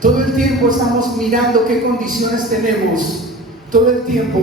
Todo el tiempo estamos mirando qué condiciones tenemos. Todo el tiempo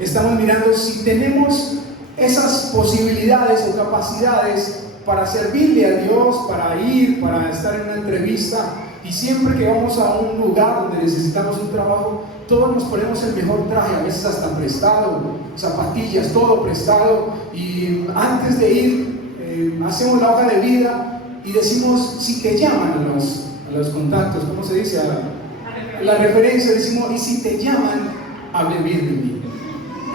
estamos mirando si tenemos esas posibilidades o capacidades para servirle a Dios, para ir, para estar en una entrevista. Y siempre que vamos a un lugar donde necesitamos un trabajo, todos nos ponemos el mejor traje, a veces hasta prestado, zapatillas, todo prestado. Y antes de ir, hacemos la hoja de vida y decimos, si te llaman a los contactos, ¿cómo se dice? A la referencia, decimos, y si te llaman, hable bien de mí.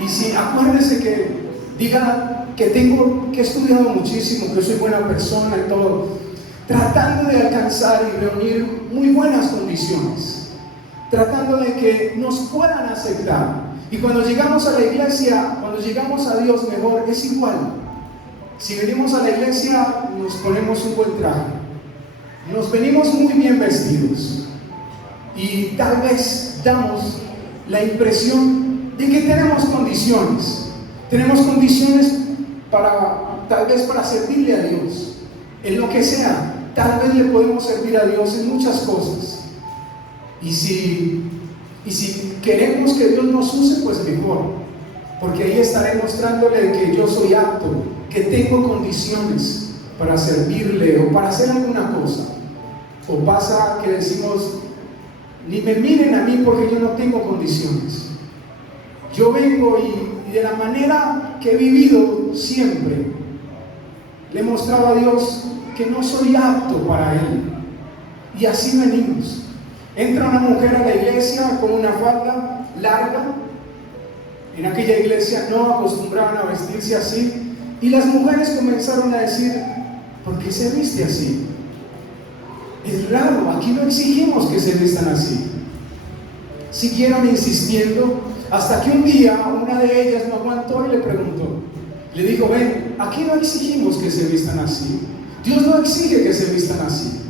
Y si, acuérdese que diga que he estudiado muchísimo, que soy buena persona y todo, tratando de alcanzar y reunir muy buenas condiciones, tratando de que nos puedan aceptar. Y cuando llegamos a la iglesia, cuando llegamos a Dios mejor, es igual. Si venimos a la iglesia, nos ponemos un buen traje, nos venimos muy bien vestidos y tal vez damos la impresión de que tenemos condiciones tal vez para servirle a Dios, en lo que sea. Tal vez le podemos servir a Dios en muchas cosas. Y si queremos que Dios nos use, pues mejor, porque ahí estaré mostrándole que yo soy apto, que tengo condiciones para servirle o para hacer alguna cosa. O pasa que decimos, ni me miren a mí porque yo no tengo condiciones. Yo vengo y de la manera que he vivido siempre, le he mostrado a Dios que no soy apto para Él. Y así venimos. Entra una mujer a la iglesia con una falda larga. En aquella iglesia no acostumbraban a vestirse así. Y las mujeres comenzaron a decir, ¿por qué se viste así? Es raro, aquí no exigimos que se vistan así. Siguieron insistiendo hasta que un día una de ellas no aguantó y le preguntó. Le dijo, ven, aquí no exigimos que se vistan así. Dios no exige que se vistan así.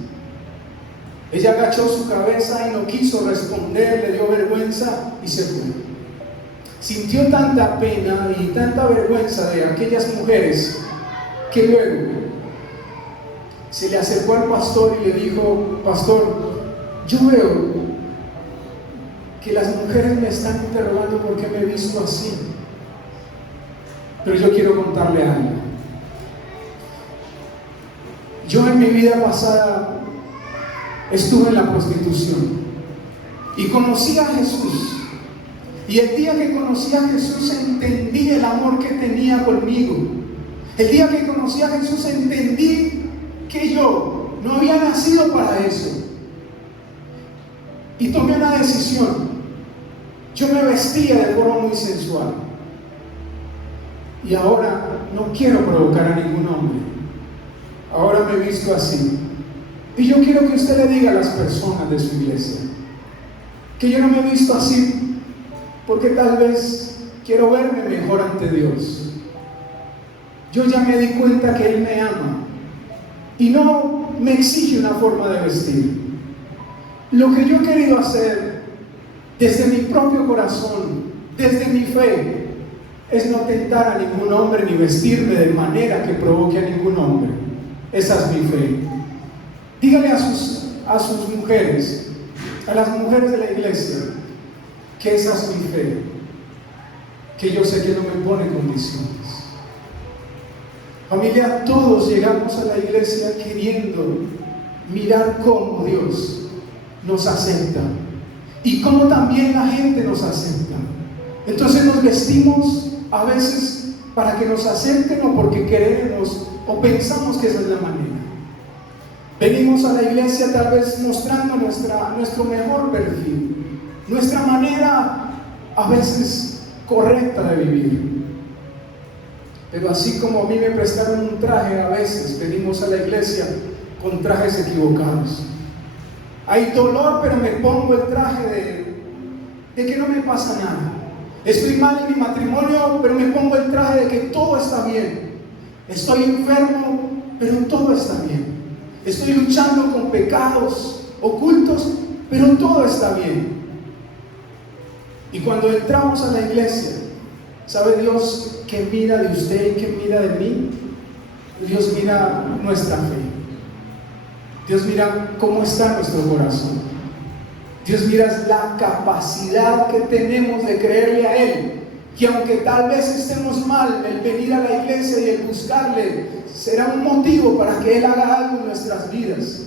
Ella agachó su cabeza y no quiso responder, le dio vergüenza y se fue. Sintió tanta pena y tanta vergüenza de aquellas mujeres que luego se le acercó al pastor y le dijo, pastor, yo veo que las mujeres me están interrogando por qué me he visto así. Pero yo quiero contarle algo. Yo en mi vida pasada estuve en la prostitución y conocí a Jesús. Y el día que conocí a Jesús entendí el amor que tenía conmigo. El día que conocí a Jesús entendí que yo no había nacido para eso. Y tomé una decisión. Yo me vestía de forma muy sensual. Y ahora no quiero provocar a ningún hombre. Ahora me he visto así. Y yo quiero que usted le diga a las personas de su iglesia que yo no me he visto así porque tal vez quiero verme mejor ante Dios. Yo ya me di cuenta que Él me ama y no me exige una forma de vestir. Lo que yo he querido hacer desde mi propio corazón, desde mi fe, es no tentar a ningún hombre ni vestirme de manera que provoque a ningún hombre. Esa es mi fe. Dígale a sus mujeres, a las mujeres de la iglesia, que esa es mi fe, que yo sé que no me pone condiciones. Familia, todos llegamos a la iglesia queriendo mirar cómo Dios nos acepta y cómo también la gente nos acepta. Entonces nos vestimos a veces para que nos acepten o porque queremos o pensamos que esa es la manera. Venimos a la iglesia tal vez mostrando nuestro mejor perfil, nuestra manera a veces correcta de vivir. Pero así como a mí me prestaron un traje, a veces venimos a la iglesia con trajes equivocados. Hay dolor, pero me pongo el traje de que no me pasa nada. Estoy mal en mi matrimonio, pero me pongo el traje de que todo está bien. Estoy enfermo, pero todo está bien. Estoy luchando con pecados ocultos, pero todo está bien. Y cuando entramos a la iglesia, ¿sabe Dios qué mira de usted y qué mira de mí? Dios mira nuestra fe. Dios mira cómo está nuestro corazón. Dios mira la capacidad que tenemos de creerle a Él, que aunque tal vez estemos mal, el venir a la iglesia y el buscarle será un motivo para que Él haga algo en nuestras vidas.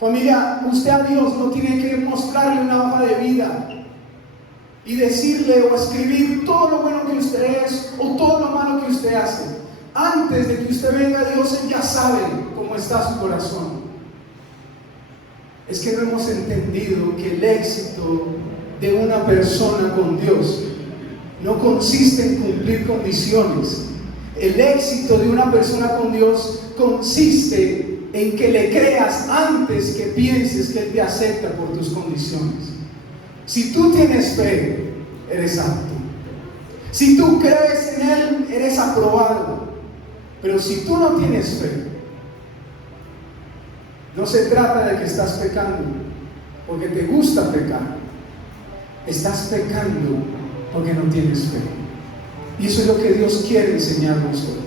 Familia, usted a Dios no tiene que mostrarle una hoja de vida y decirle o escribir todo lo bueno que usted es o todo lo malo que usted hace. Antes de que usted venga a Dios, Él ya sabe cómo está su corazón. Es que no hemos entendido que el éxito de una persona con Dios no consiste en cumplir condiciones. El éxito de una persona con Dios consiste en que le creas antes que pienses que Él te acepta por tus condiciones. Si tú tienes fe, eres apto. Si tú crees en Él, eres aprobado. Pero si tú no tienes fe, no se trata de que estás pecando porque te gusta pecar. Estás pecando porque no tienes fe. Y eso es lo que Dios quiere enseñarnos hoy.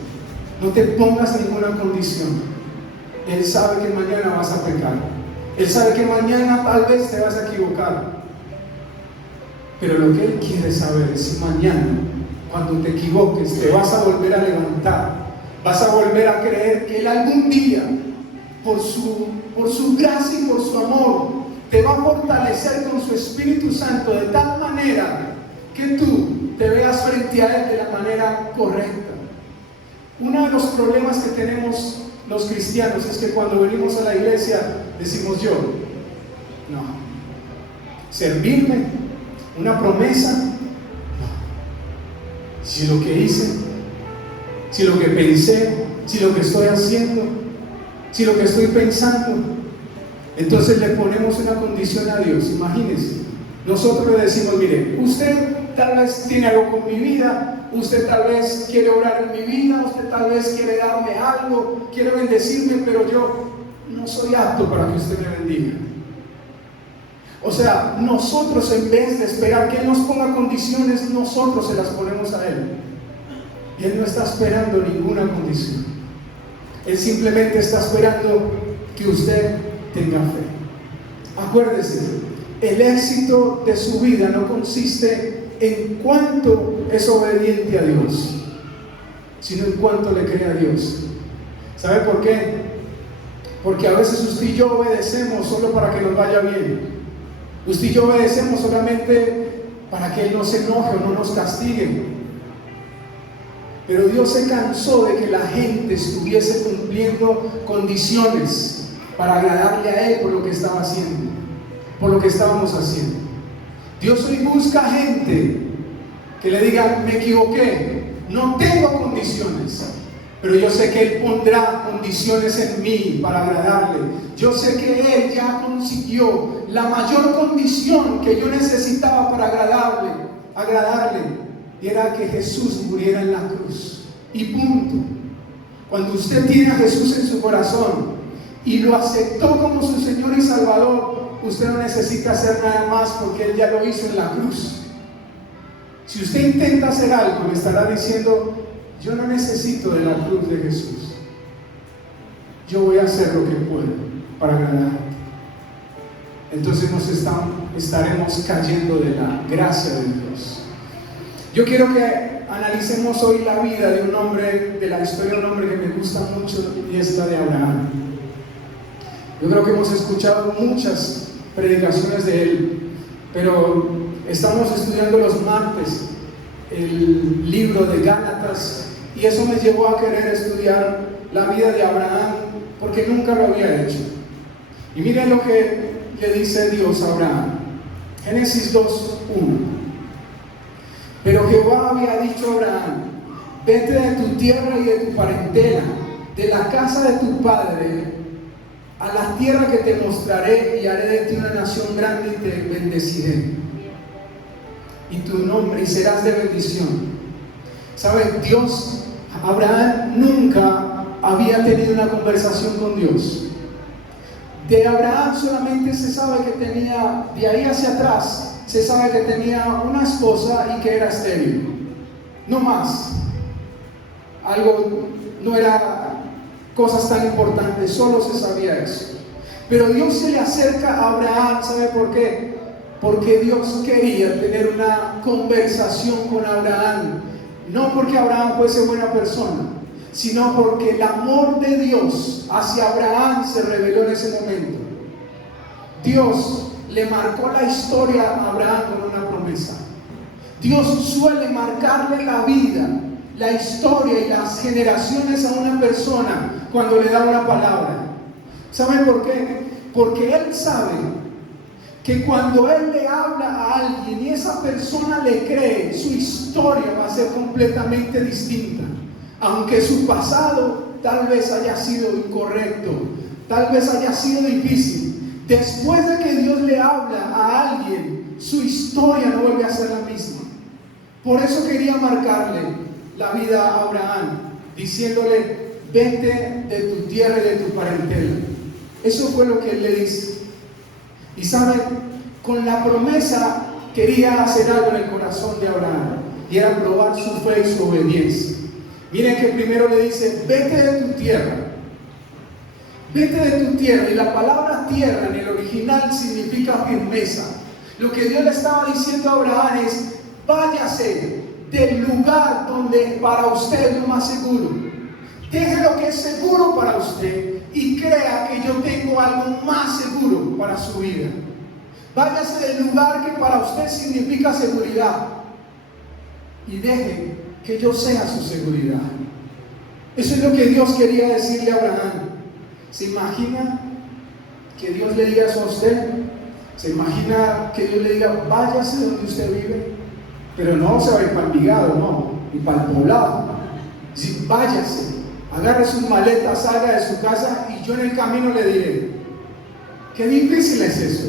No te pongas ninguna condición. Él sabe que mañana vas a pecar. Él sabe que mañana tal vez te vas a equivocar. Pero lo que Él quiere saber es si mañana, cuando te equivoques, te vas a volver a levantar. Vas a volver a creer que Él algún día, por su gracia y por su amor, te va a fortalecer con su Espíritu Santo de tal manera que tú te veas frente a Él de la manera correcta. Uno de los problemas que tenemos los cristianos es que cuando venimos a la iglesia decimos yo, no, servirme, una promesa, no, si lo que hice, si lo que pensé, si lo que estoy haciendo, si lo que estoy pensando, entonces le ponemos una condición a Dios. Imagínense, nosotros le decimos, mire, usted tal vez tiene algo con mi vida, usted tal vez quiere orar en mi vida, usted tal vez quiere darme algo, quiere bendecirme, pero yo no soy apto para que usted me bendiga. O sea, nosotros en vez de esperar que Él nos ponga condiciones, nosotros se las ponemos a Él. Y Él no está esperando ninguna condición. Él simplemente está esperando que usted tenga fe. Acuérdese, el éxito de su vida no consiste en cuánto es obediente a Dios, sino en cuánto le cree a Dios. ¿Sabe por qué? Porque a veces usted y yo obedecemos solo para que nos vaya bien. Usted y yo obedecemos solamente para que Él no se enoje o no nos castigue. Pero Dios se cansó de que la gente estuviese cumpliendo condiciones para agradarle a Él por lo que estaba haciendo, por lo que estábamos haciendo. Dios hoy busca gente que le diga, me equivoqué, no tengo condiciones, pero yo sé que Él pondrá condiciones en mí para agradarle. Yo sé que Él ya consiguió la mayor condición que yo necesitaba para agradarle, y era que Jesús muriera en la cruz. Y punto. Cuando usted tiene a Jesús en su corazón y lo aceptó como su Señor y Salvador, usted no necesita hacer nada más porque Él ya lo hizo en la cruz. Si usted intenta hacer algo, le estará diciendo, yo no necesito de la cruz de Jesús. Yo voy a hacer lo que puedo para agradarte. Entonces estaremos cayendo de la gracia de Dios. Yo quiero que analicemos hoy la vida de un hombre, de la historia de un hombre que me gusta mucho, y es la de Abraham. Yo creo que hemos escuchado muchas predicaciones de él, pero estamos estudiando los martes el libro de Gálatas, y eso me llevó a querer estudiar la vida de Abraham, porque nunca lo había hecho. Y miren lo que le dice Dios a Abraham. Génesis 2:1. Pero Jehová había dicho a Abraham, vete de tu tierra y de tu parentela, de la casa de tu padre, a la tierra que te mostraré, y haré de ti una nación grande y te bendeciré. Y tu nombre, y serás de bendición. ¿Sabe? Dios, Abraham nunca había tenido una conversación con Dios. De Abraham solamente se sabe que tenía, de ahí hacia atrás, se sabe que tenía una esposa y que era estéril, no más. Algo, no era cosas tan importantes, solo se sabía eso. Pero Dios se le acerca a Abraham, ¿sabe por qué? porque Dios quería tener una conversación con Abraham, no porque Abraham fuese buena persona, sino porque el amor de Dios hacia Abraham se reveló en ese momento. Dios le marcó la historia a Abraham con una promesa. Dios suele marcarle la vida, la historia y las generaciones a una persona cuando le da una palabra. ¿Saben por qué? Porque Él sabe que cuando Él le habla a alguien y esa persona le cree, su historia va a ser completamente distinta. Aunque su pasado tal vez haya sido incorrecto, tal vez haya sido difícil, después de que Dios le habla a alguien, su historia no vuelve a ser la misma. Por eso quería marcarle la vida a Abraham, diciéndole: vete de tu tierra y de tu parentela. Eso fue lo que Él le dice. Y saben, con la promesa quería hacer algo en el corazón de Abraham, y era probar su fe y su obediencia. Miren que primero le dice: vete de tu tierra. Vete de tu tierra. Y la palabra tierra en el original significa firmeza. Lo que Dios le estaba diciendo a Abraham es: váyase del lugar donde para usted es lo más seguro. Deje lo que es seguro para usted y crea que yo tengo algo más seguro para su vida. Váyase del lugar que para usted significa seguridad y deje que yo sea su seguridad. Eso es lo que Dios quería decirle a Abraham. ¿Se imagina que Dios le diga eso a usted? ¿Se imagina que Dios le diga: váyase de donde usted vive? Pero no se va a ir para Envigado, no, ni para el poblado. Sí, váyase, agarre sus maletas, salga de su casa y yo en el camino le diré. Qué difícil es eso.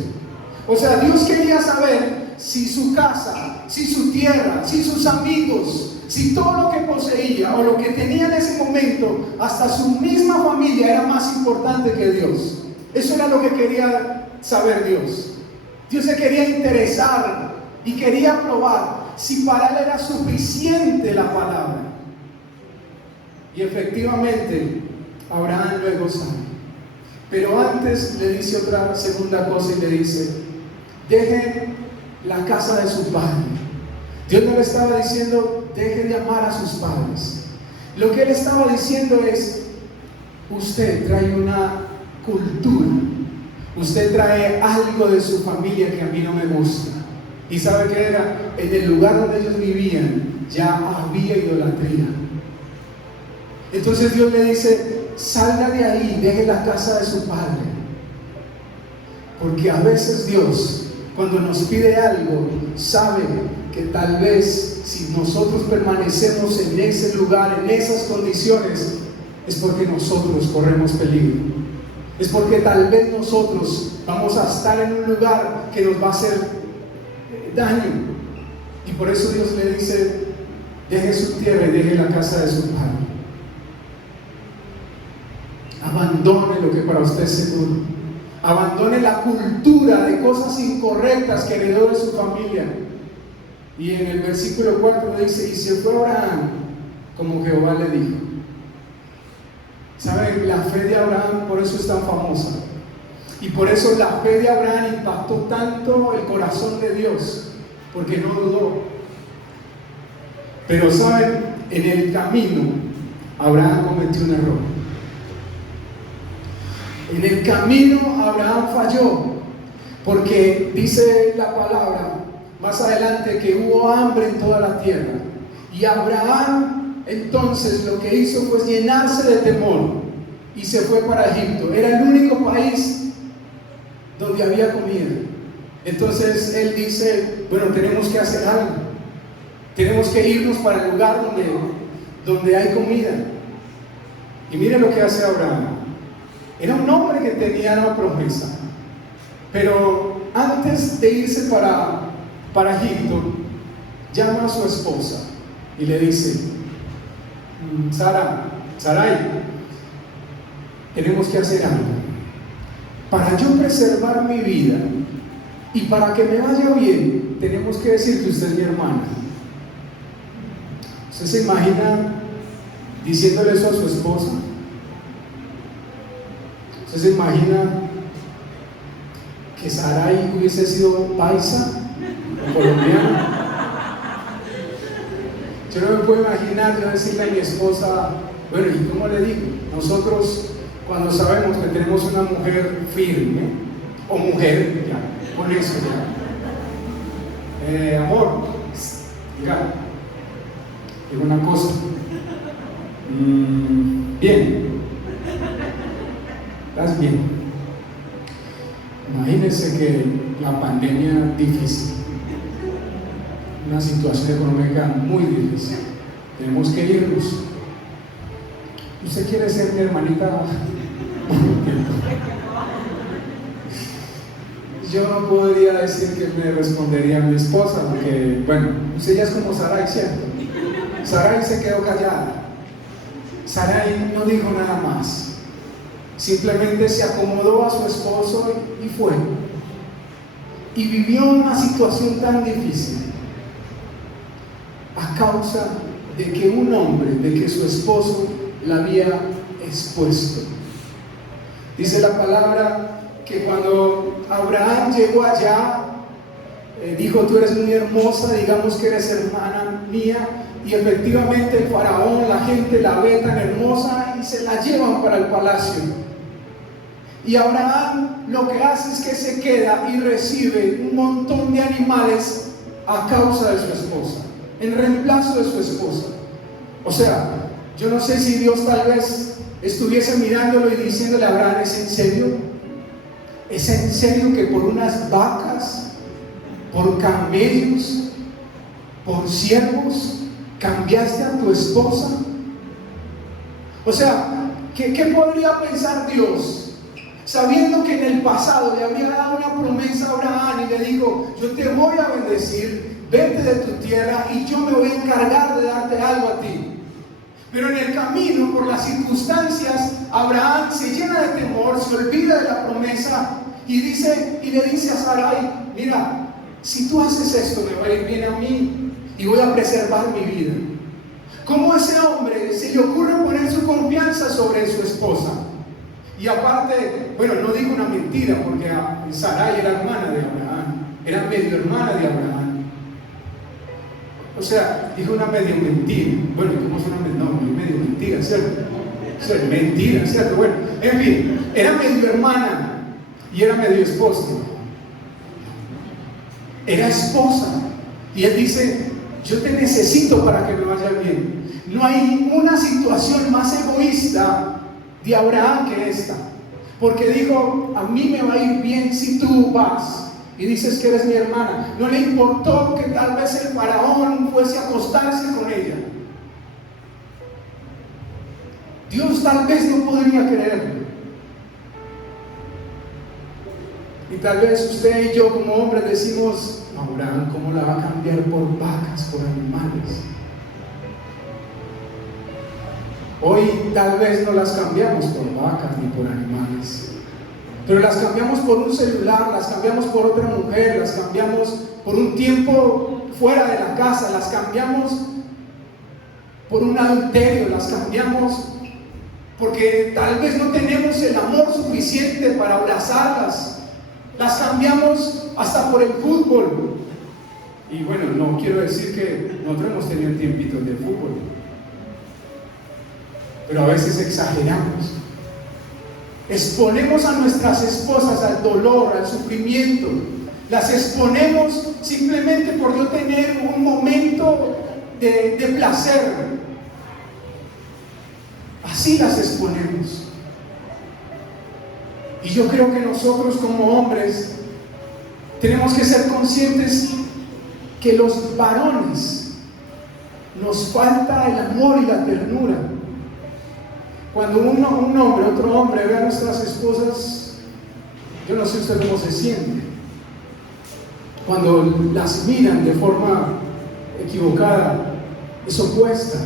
O sea, Dios quería saber si su casa, si su tierra, si sus amigos, si todo lo que poseía o lo que tenía en ese momento, hasta su misma familia, era más importante que Dios. Eso era lo que quería saber Dios. Dios se quería interesar y quería probar si para Él era suficiente la palabra. Y efectivamente, Abraham luego sale. Pero antes le dice otra segunda cosa y le dice: deje la casa de su padre. Dios no le estaba diciendo: deje de amar a sus padres. Lo que Él estaba diciendo es: usted trae una cultura, usted trae algo de su familia que a mí no me gusta. ¿Y sabe qué era? En el lugar donde ellos vivían ya había idolatría. Entonces Dios le dice: salga de ahí, deje la casa de su padre. Porque a veces Dios, cuando nos pide algo, sabe que tal vez si nosotros permanecemos en ese lugar, en esas condiciones, es porque nosotros corremos peligro. Es porque tal vez nosotros vamos a estar en un lugar que nos va a hacer daño. Y por eso Dios le dice: deje su tierra y deje la casa de su padre. Abandone lo que para usted es seguro. Abandone la cultura de cosas incorrectas que heredó de su familia. Y en el versículo 4 dice: y se fue Abraham como Jehová le dijo. ¿Saben? La fe de Abraham por eso es tan famosa. Y por eso la fe de Abraham impactó tanto el corazón de Dios, porque no dudó. Pero ¿saben? En el camino Abraham cometió un error. En el camino Abraham falló, porque dice la palabra más adelante que hubo hambre en toda la tierra. Y Abraham entonces lo que hizo fue llenarse de temor y se fue para Egipto. Era el único país donde había comida. Entonces él dice: bueno, tenemos que hacer algo. Tenemos que irnos para el lugar donde hay comida. Y miren lo que hace Abraham. Era un hombre que tenía una promesa, pero antes de irse para Egipto, llama a su esposa y le dice: Sarai, tenemos que hacer algo. Para yo preservar mi vida y para que me vaya bien, tenemos que decir que usted es mi hermana. ¿Usted se imagina diciéndole eso a su esposa? ¿Usted se imagina que Sarai hubiese sido paisa o colombiana. Yo no me puedo imaginar yo decirle a mi esposa, bueno, ¿y cómo le digo? Nosotros, cuando sabemos que tenemos una mujer firme, o mujer, ya, con eso ya, amor, diga una cosa, bien, estás bien. Imagínense que la pandemia difícil, una situación económica muy difícil, tenemos que irnos. ¿Usted quiere ser mi hermanita? Yo no podría decir que me respondería a mi esposa, porque, bueno, usted ya es como Sarai, ¿cierto? Sarai se quedó callada. Sarai no dijo nada más. Simplemente se acomodó a su esposo y fue. Y vivió una situación tan difícil a causa de que un hombre, de que su esposo la había expuesto. Dice la palabra que cuando Abraham llegó allá, dijo: tú eres muy hermosa, digamos que eres hermana mía. Y efectivamente el faraón, la gente la ve tan hermosa y se la llevan para el palacio. Y Abraham lo que hace es que se queda y recibe un montón de animales a causa de su esposa, en reemplazo de su esposa. O sea, yo no sé si Dios tal vez estuviese mirándolo y diciéndole a Abraham: ¿es en serio? ¿Es en serio que por unas vacas, por camellos, por siervos, cambiaste a tu esposa? O sea, ¿qué podría pensar Dios? Sabiendo que en el pasado le había dado una promesa a Abraham y le dijo: yo te voy a bendecir, vete de tu tierra y yo me voy a encargar de darte algo a ti. Pero en el camino, por las circunstancias, Abraham se llena de temor, se olvida de la promesa y le dice a Sarai: mira, si tú haces esto me va a ir bien a mí y voy a preservar mi vida. ¿Cómo ese hombre se le ocurre poner su confianza sobre su esposa? Y aparte, bueno, no digo una mentira, porque Sarai era hermana de Abraham, era medio hermana de Abraham. O sea, dijo una medio mentira. Bueno, ¿cómo es una mentira? No, medio mentira, ¿cierto? O sea, mentira, ¿cierto? Bueno, en fin, era medio hermana y era medio esposa. Era esposa. Y él dice: yo te necesito para que me vaya bien. No hay ninguna situación más egoísta de Abraham que esta, porque dijo: a mí me va a ir bien si tú vas y dices que eres mi hermana. No le importó que tal vez el faraón fuese a acostarse con ella. Dios tal vez no podría creerlo. Y tal vez usted y yo como hombres decimos: Abraham, ¿cómo la va a cambiar por vacas, por animales? Hoy tal vez no las cambiamos por vacas ni por animales, pero las cambiamos por un celular, las cambiamos por otra mujer, las cambiamos por un tiempo fuera de la casa, las cambiamos por un adulterio, las cambiamos porque tal vez no tenemos el amor suficiente para abrazarlas, las cambiamos hasta por el fútbol. Y bueno, no quiero decir que nosotros hemos tenido tiempitos de fútbol, pero a veces exageramos. Exponemos a nuestras esposas al dolor, al sufrimiento. Las exponemos simplemente por no tener un momento de placer. Así las exponemos. Y yo creo que nosotros como hombres tenemos que ser conscientes que los varones nos falta el amor y la ternura. Cuando un hombre, otro hombre ve a nuestras esposas, yo no sé usted cómo se siente. Cuando las miran de forma equivocada, eso cuesta.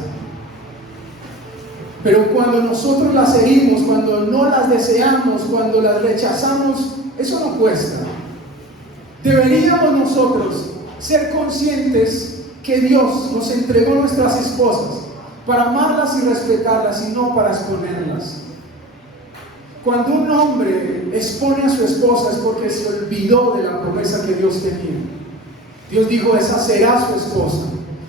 Pero cuando nosotros las herimos, cuando no las deseamos, cuando las rechazamos, eso no cuesta. Deberíamos nosotros ser conscientes que Dios nos entregó nuestras esposas para amarlas y respetarlas y no para exponerlas. Cuando un hombre expone a su esposa es porque se olvidó de la promesa que Dios tenía. Dios dijo, esa será su esposa.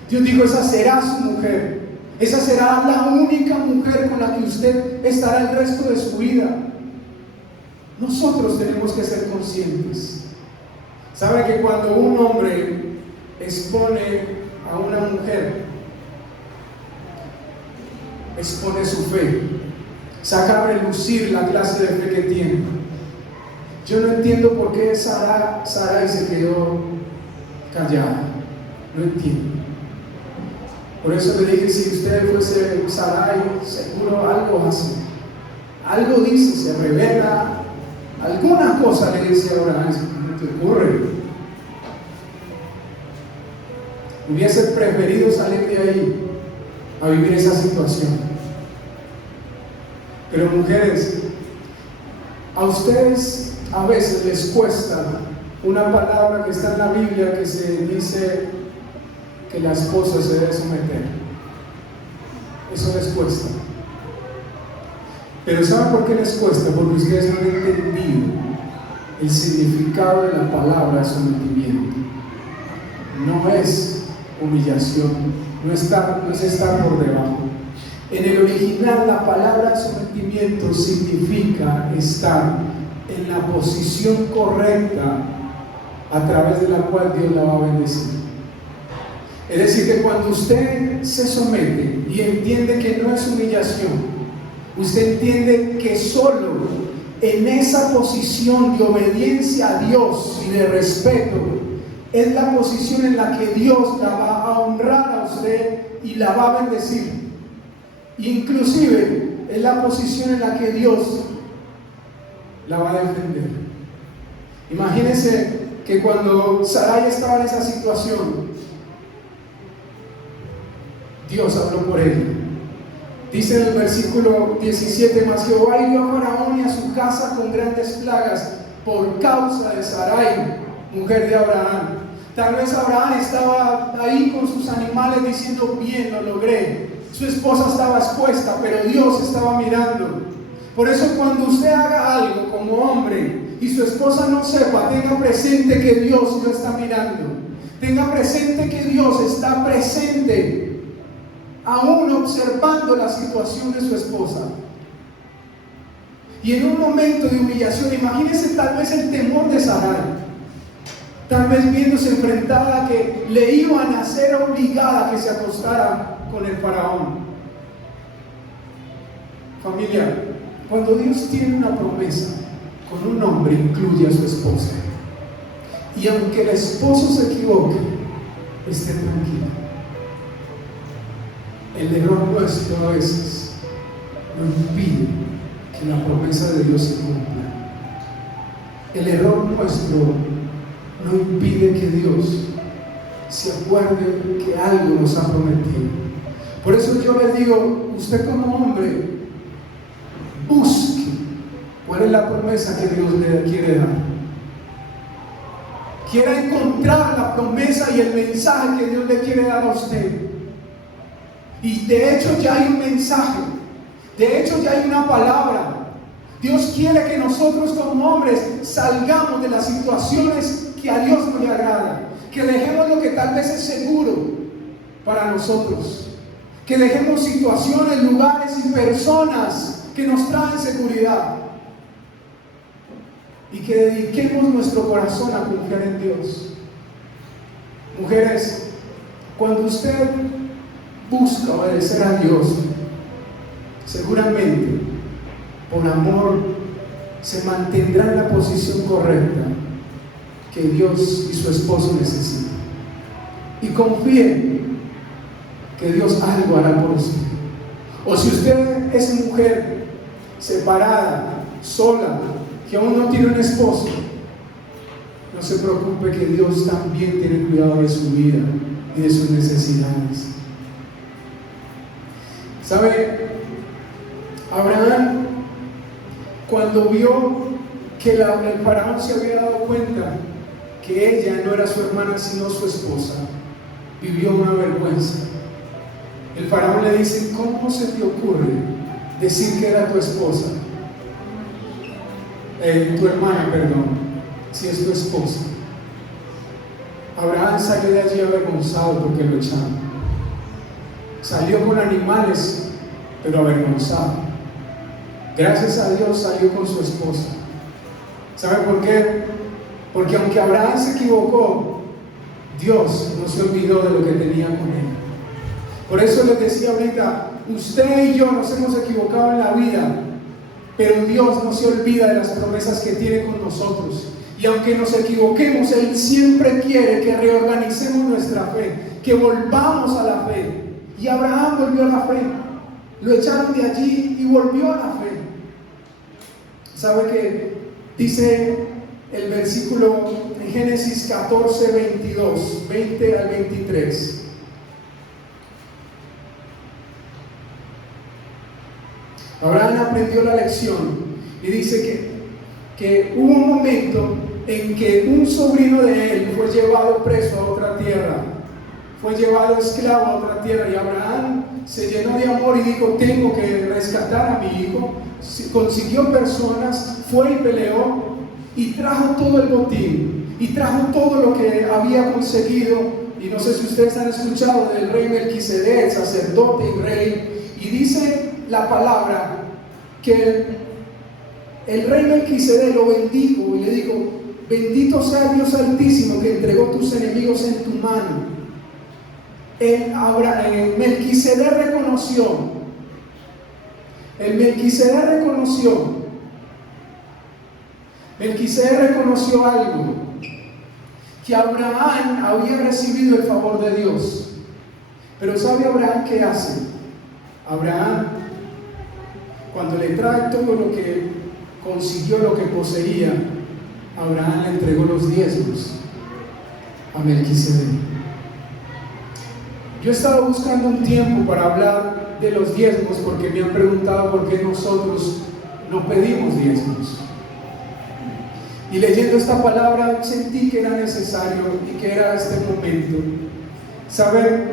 Dios dijo, esa será su mujer. Esa será la única mujer con la que usted estará el resto de su vida. Nosotros tenemos que ser conscientes. ¿Sabe que cuando un hombre expone a una mujer, expone su fe, saca a relucir la clase de fe que tiene? Yo no entiendo por qué Sarai se quedó callada. No entiendo. Por eso le dije, si usted fuese Sarai, seguro algo hace. Algo dice, se revela, alguna cosa le dice a Abraham. ¿No te ocurre? Hubiese preferido salir de ahí a vivir esa situación. Pero mujeres, a ustedes a veces les cuesta una palabra que está en la Biblia que se dice que la esposa se debe someter. Eso les cuesta. Pero ¿saben por qué les cuesta? Porque ustedes no han entendido el significado de la palabra sometimiento. No es humillación, no es estar por debajo. En el original la palabra sometimiento significa estar en la posición correcta a través de la cual Dios la va a bendecir. Es decir, que cuando usted se somete y entiende que no es humillación, usted entiende que solo en esa posición de obediencia a Dios y de respeto es la posición en la que Dios la va a honrar a usted y la va a bendecir. Inclusive es la posición en la que Dios la va a defender. Imagínense que cuando Sarai estaba en esa situación, Dios habló por ella. Dice en el versículo 17, mas Jehová hirió a Faraón y a su casa con grandes plagas por causa de Sarai, mujer de Abraham. Tal vez Abraham estaba ahí con sus animales diciendo, bien, lo logré. Su esposa estaba expuesta, pero Dios estaba mirando. Por eso cuando usted haga algo como hombre y su esposa no sepa, tenga presente que Dios lo está mirando. Tenga presente que Dios está presente, aún observando la situación de su esposa. Y en un momento de humillación, imagínese tal vez el temor de Sarai, tal vez viéndose enfrentada a que le iban a hacer obligada a que se acostara con el faraón. Familia, cuando Dios tiene una promesa con un hombre, incluye a su esposa. Y aunque el esposo se equivoque, esté tranquilo. El error nuestro a veces nos impide que la promesa de Dios se cumpla. El error nuestro no impide que Dios se acuerde que algo nos ha prometido. Por eso yo les digo, usted como hombre, busque cuál es la promesa que Dios le quiere dar. Quiera encontrar la promesa y el mensaje que Dios le quiere dar a usted. Y de hecho ya hay un mensaje, de hecho ya hay una palabra. Dios quiere que nosotros como hombres salgamos de las situaciones que a Dios no le agrada, que dejemos lo que tal vez es seguro para nosotros, que dejemos situaciones, lugares y personas que nos traen seguridad y que dediquemos nuestro corazón a confiar en Dios. Mujeres, cuando usted busca obedecer a Dios, seguramente por amor se mantendrá en la posición correcta que Dios y su esposo necesitan. Y confíe que Dios algo hará por usted. O si usted es mujer separada, sola, que aún no tiene un esposo, no se preocupe que Dios también tiene cuidado de su vida y de sus necesidades. ¿Sabe? Abraham, cuando vio que el faraón se había dado cuenta que ella no era su hermana sino su esposa, vivió una vergüenza. El faraón le dice, ¿cómo se te ocurre decir que era tu esposa? tu hermana, perdón, si es tu esposa. Abraham salió de allí avergonzado porque lo echaron. Salió con animales, pero avergonzado. Gracias a Dios salió con su esposa. ¿Sabe por qué? Porque aunque Abraham se equivocó, Dios no se olvidó de lo que tenía con él. Por eso les decía ahorita, usted y yo nos hemos equivocado en la vida, pero Dios no se olvida de las promesas que tiene con nosotros. Y aunque nos equivoquemos, Él siempre quiere que reorganicemos nuestra fe, que volvamos a la fe. Y Abraham volvió a la fe. Lo echaron de allí y volvió a la fe. ¿Sabe qué? Dice el versículo en Génesis 14, 22, 20 al 23. Abraham aprendió la lección y dice que hubo un momento en que un sobrino de él fue llevado preso a otra tierra, fue llevado esclavo a otra tierra, y Abraham se llenó de amor y dijo: tengo que rescatar a mi hijo. Consiguió personas, fue y peleó y trajo todo el botín y trajo todo lo que había conseguido. Y no sé si ustedes han escuchado del rey Melquisedec, sacerdote y rey, y dice la palabra que el rey Melquisedec lo bendijo y le dijo: bendito sea Dios Altísimo que entregó tus enemigos en tu mano. Melquisedec reconoció algo, que Abraham había recibido el favor de Dios. Pero ¿sabe Abraham qué hace? Abraham, cuando le trae todo lo que consiguió, lo que poseía, Abraham le entregó los diezmos a Melquisedec. Yo he estado buscando un tiempo para hablar de los diezmos, porque me han preguntado por qué nosotros no pedimos diezmos. Y leyendo esta palabra sentí que era necesario y que era este momento. Saber,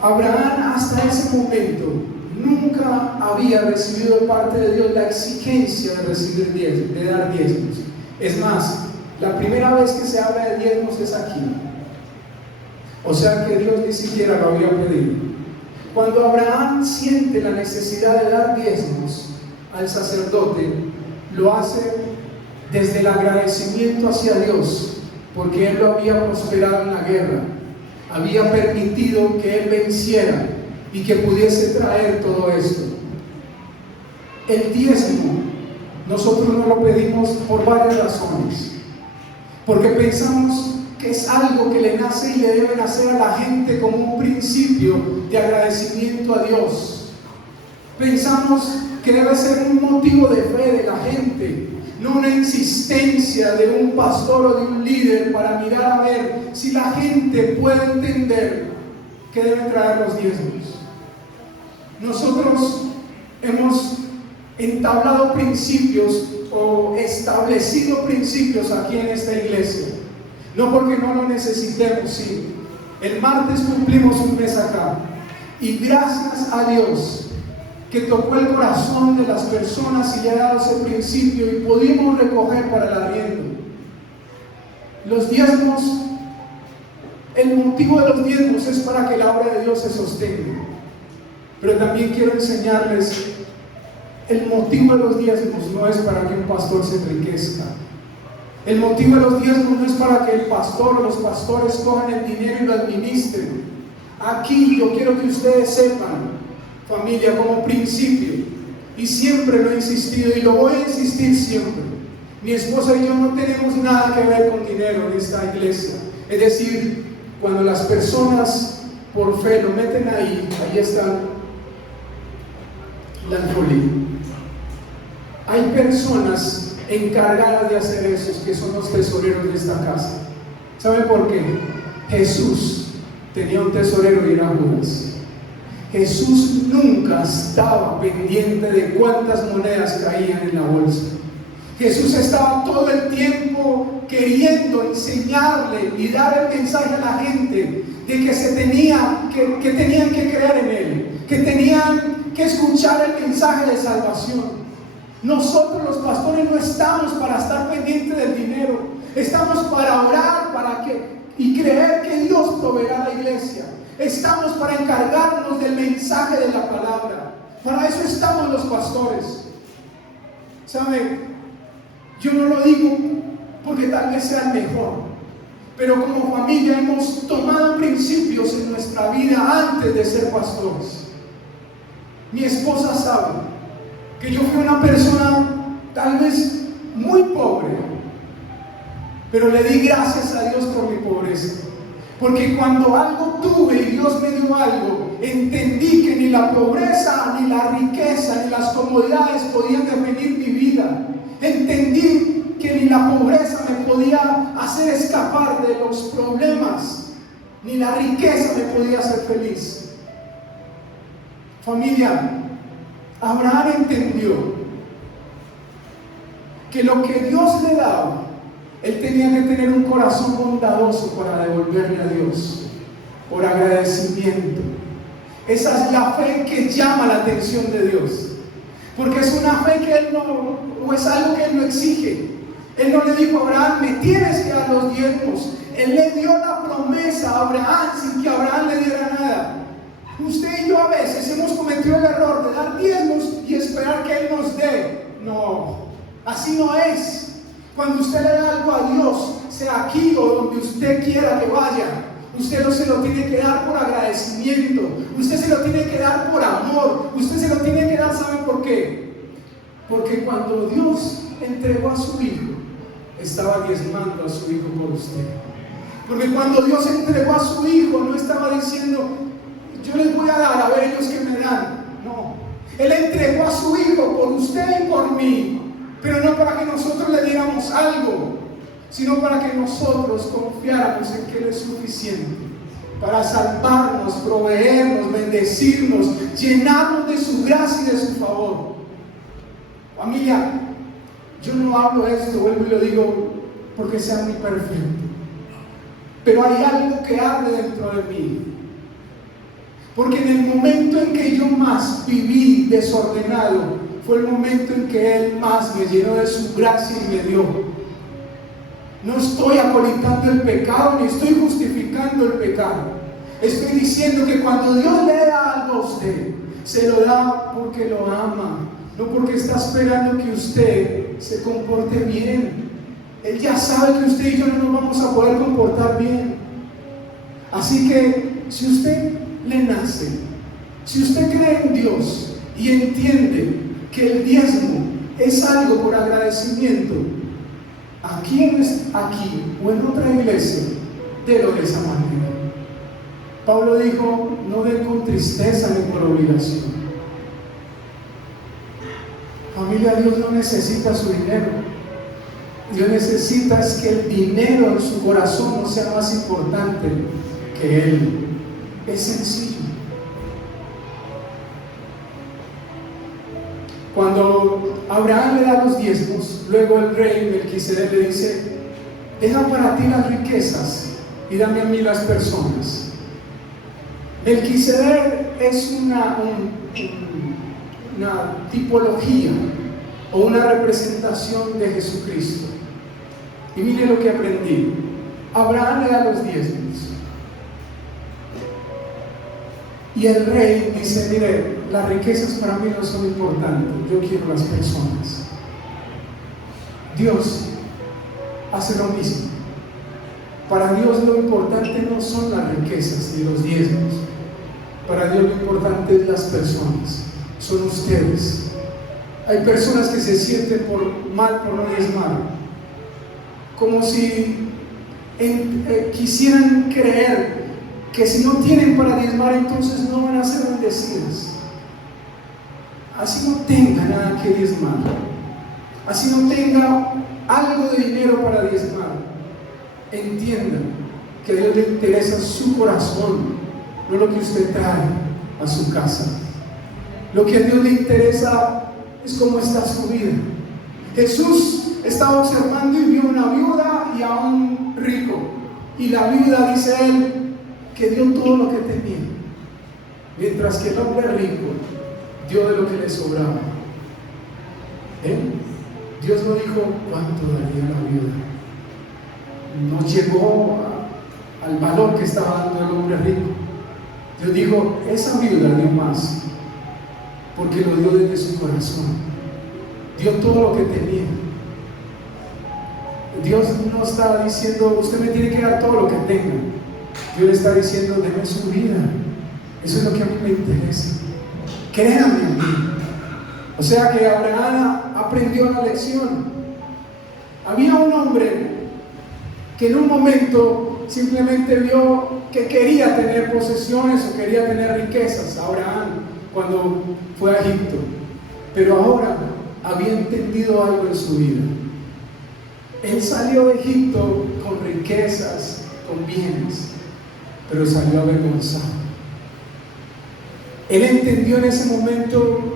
Abraham hasta ese momento nunca había recibido de parte de Dios la exigencia de recibir diezmos, de dar diezmos. Es más, la primera vez que se habla de diezmos es aquí. O sea que Dios ni siquiera lo había pedido. Cuando Abraham siente la necesidad de dar diezmos al sacerdote, lo hace desde el agradecimiento hacia Dios, porque Él lo había prosperado en la guerra, había permitido que Él venciera y que pudiese traer todo esto. El diezmo nosotros no lo pedimos por varias razones, porque pensamos que es algo que le nace y le debe nacer a la gente como un principio de agradecimiento a Dios. Pensamos que debe ser un motivo de fe de la gente, no una insistencia de un pastor o de un líder para mirar a ver si la gente puede entender que debe traer los diezmos. Nosotros hemos entablado principios o establecido principios aquí en esta iglesia, no porque no lo necesitemos, sí. El martes cumplimos un mes acá y gracias a Dios que tocó el corazón de las personas y le ha dado ese principio y pudimos recoger para el arriendo. Los diezmos, el motivo de los diezmos es para que la obra de Dios se sostenga. Pero también quiero enseñarles, el motivo de los diezmos no es para que un pastor se enriquezca. El motivo de los diezmos no es para que el pastor o los pastores cojan el dinero y lo administren. Aquí yo quiero que ustedes sepan, familia, como principio, y siempre lo he insistido y lo voy a insistir siempre: mi esposa y yo no tenemos nada que ver con dinero en esta iglesia. Es decir, cuando las personas por fe lo meten ahí está la alfolí. Hay personas encargadas de hacer eso, que son los tesoreros de esta casa. ¿Saben por qué? Jesús tenía un tesorero y era Judas. Jesús nunca estaba pendiente de cuántas monedas caían en la bolsa. Jesús estaba todo el tiempo queriendo enseñarle y dar el mensaje a la gente de que tenían que creer en Él, que tenían que escuchar el mensaje de salvación. Nosotros los pastores no estamos para estar pendientes del dinero, estamos para orar y creer que Dios proveerá la iglesia. Estamos para encargarnos del mensaje de la palabra. Para eso estamos los pastores. ¿Sabe? Yo no lo digo porque tal vez sea el mejor, pero como familia hemos tomado principios en nuestra vida antes de ser pastores. Mi esposa sabe que yo fui una persona tal vez muy pobre, pero le di gracias a Dios por mi pobreza. Porque cuando algo tuve y Dios me dio algo, entendí que ni la pobreza, ni la riqueza, ni las comodidades podían definir mi vida. Entendí que ni la pobreza me podía hacer escapar de los problemas, ni la riqueza me podía hacer feliz. Familia, Abraham entendió que lo que Dios le daba, él tenía que tener un corazón bondadoso para devolverle a Dios, por agradecimiento. Esa es la fe que llama la atención de Dios, porque es una fe que Él no, o es algo que Él no exige. Él no le dijo a Abraham, me tienes que dar los diezmos. Él le dio la promesa a Abraham sin que Abraham le diera nada. Usted y yo a veces hemos cometido el error de dar diezmos y esperar que Él nos dé. No, así no es. Cuando usted le da algo a Dios, sea aquí o donde usted quiera que vaya, usted no se lo tiene que dar por agradecimiento, usted se lo tiene que dar por amor, usted se lo tiene que dar, ¿saben por qué? Porque cuando Dios entregó a su Hijo, estaba diezmando a su Hijo por usted. Porque cuando Dios entregó a su Hijo, no estaba diciendo, yo les voy a dar, a ver ellos que me dan. No, Él entregó a su Hijo por usted y por mí. Pero no para que nosotros le diéramos algo, sino para que nosotros confiáramos en que Él es suficiente para salvarnos, proveernos, bendecirnos, llenarnos de su gracia y de su favor. Familia, yo no hablo esto, vuelvo y lo digo, porque sea muy perfecto, pero hay algo que arde dentro de mí. Porque en el momento en que yo más viví desordenado, fue el momento en que Él más me llenó de su gracia y me dio. No estoy acolitando el pecado ni estoy justificando el pecado. Estoy diciendo que cuando Dios le da algo a usted, se lo da porque lo ama, no porque está esperando que usted se comporte bien. Él ya sabe que usted y yo no nos vamos a poder comportar bien. Así que si usted le nace, si usted cree en Dios y entiende que el diezmo es algo por agradecimiento, aquí o en otra iglesia, délo de esa manera. Pablo dijo, no den con tristeza ni por obligación. Familia, Dios no necesita su dinero. Dios necesita es que el dinero en su corazón no sea más importante que Él. Es sencillo. Cuando Abraham le da los diezmos, luego el rey Melquisedec le dice, deja para ti las riquezas y dame a mí las personas. Melquisedec es una tipología o una representación de Jesucristo. Y mire lo que aprendí. Abraham le da los diezmos y el rey dice, mire, las riquezas para mí no son importantes, yo quiero las personas. Dios hace lo mismo. Para Dios lo importante no son las riquezas ni los diezmos. Para Dios lo importante es las personas, son ustedes. Hay personas que se sienten mal por no diezmar, como si quisieran creer que si no tienen para diezmar, entonces no van a ser bendecidas. Así no tenga nada que diezmar, así no tenga algo de dinero para diezmar, entiendan que a Dios le interesa su corazón, no lo que usted trae a su casa. Lo que a Dios le interesa es cómo está su vida. Jesús estaba observando y vio una viuda y a un rico, y la viuda, dice él, que dio todo lo que tenía, mientras que el hombre rico dio de lo que le sobraba. Dios no dijo cuánto daría la viuda. No llegó al valor que estaba dando el hombre rico. Dios dijo, esa viuda dio más, porque lo dio desde su corazón. Dio todo lo que tenía. Dios no está diciendo, usted me tiene que dar todo lo que tenga. Dios le está diciendo, deme su vida. Eso es lo que a mí me interesa. Créanme en mí. O sea que Abraham aprendió la lección. Había un hombre que en un momento simplemente vio que quería tener posesiones o quería tener riquezas, Abraham, cuando fue a Egipto. Pero ahora había entendido algo en su vida. Él salió de Egipto con riquezas, con bienes, pero salió avergonzado. Él entendió en ese momento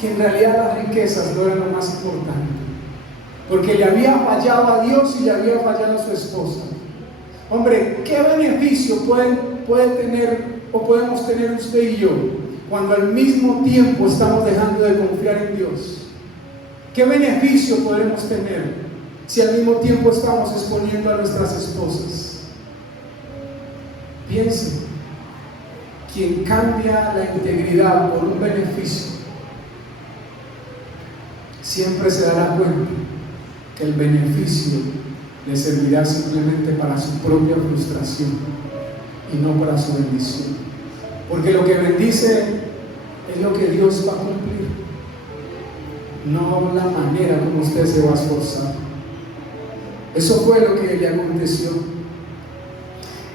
que en realidad las riquezas no eran lo más importante, porque le había fallado a Dios y le había fallado a su esposa. Hombre, ¿qué beneficio puede tener o podemos tener usted y yo cuando al mismo tiempo estamos dejando de confiar en Dios? ¿Qué beneficio podemos tener si al mismo tiempo estamos exponiendo a nuestras esposas? Piensen, quien cambia la integridad por un beneficio siempre se dará cuenta que el beneficio le servirá simplemente para su propia frustración y no para su bendición, porque lo que bendice es lo que Dios va a cumplir, no la manera como usted se va a esforzar. Eso fue lo que le aconteció.